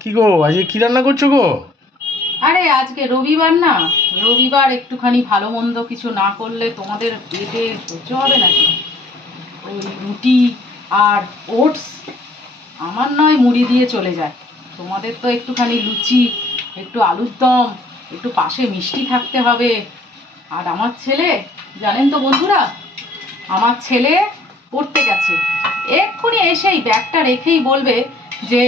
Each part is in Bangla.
কি গো, আজকে কি রান্না করছ গো? আরে, আজকে রবিবার না। রবিবার একটুখানি ভালো মন্দ কিছু না করলে তোমাদের পেটে সহ্য হবে নাকি? ওই রুটি আর ওটস আমার নয়, মুড়ি দিয়ে চলে যায়। তোমাদের তো একটুখানি লুচি, একটু আলুর দম, একটু পাশে মিষ্টি থাকতে হবে। আর আমার ছেলে, জানেন তো বন্ধুরা, আমার ছেলে পড়তে গেছে। এক্ষুনি এসেই ব্যাগটা রেখেই বলবে যে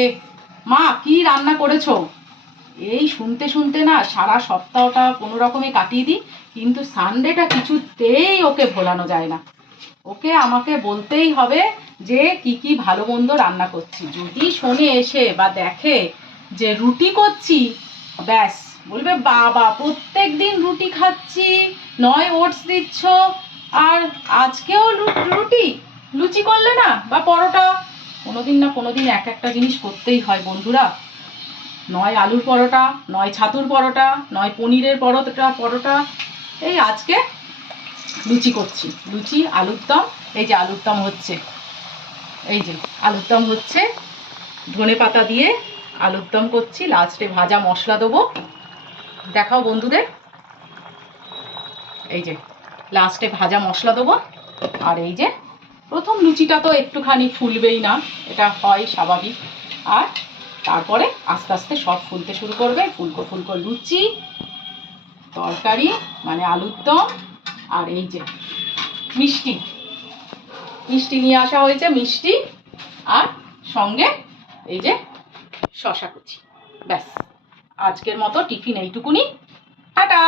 মা, কি রান্না করেছ? এই শুনতে শুনতে না সারা সপ্তাহটা কোনো রকমে কাটিয়ে দিই, কিন্তু সানডেটা কিছুতেই ওকে ভোলানো যায় না। ওকে আমাকে বলতেই হবে যে কি কি ভালো মন্দ রান্না করছি। যদি শোনে এসে বা দেখে যে রুটি করছি, ব্যাস, বলবে বাবা প্রত্যেক দিন রুটি খাচ্ছি, নয় ওটস দিচ্ছ, আর আজকেও রুটি, লুচি করলে না, বা পরোটা কোনোদিন না কোনোদিন এক একটা জিনিস করতেই হয় বন্ধুরা। নয় আলুর পরোটা, নয় ছাতুর পরোটা, নয় পনিরের পরোটা পরোটা। এই আজকে লুচি করছি। লুচি, আলুর দম, এই যে আলুর দম হচ্ছে। এই যে আলুর দম হচ্ছে। ধনে পাতা দিয়ে আলুর দম করছি। লাস্টে ভাজা মশলা দেবো। দেখাও বন্ধুদের। এই যে লাস্টে ভাজা মশলা দেবো। আর এই যে প্রথম লুচিটা তো একটুখানি ফুলবেই না, এটা হয় স্বাভাবিক। আর তারপরে আস্তে আস্তে সব ফুলতে শুরু করবে, ফুলকো ফুলকো লুচি, তরকারি মানে আলুর দম, আর এই যে মিষ্টি। মিষ্টি নিয়ে আসা হয়েছে, মিষ্টি, আর সঙ্গে এই যে শশা কুচি। ব্যাস। আজকের মতো টিফিন এইটুকুনি। টাটা!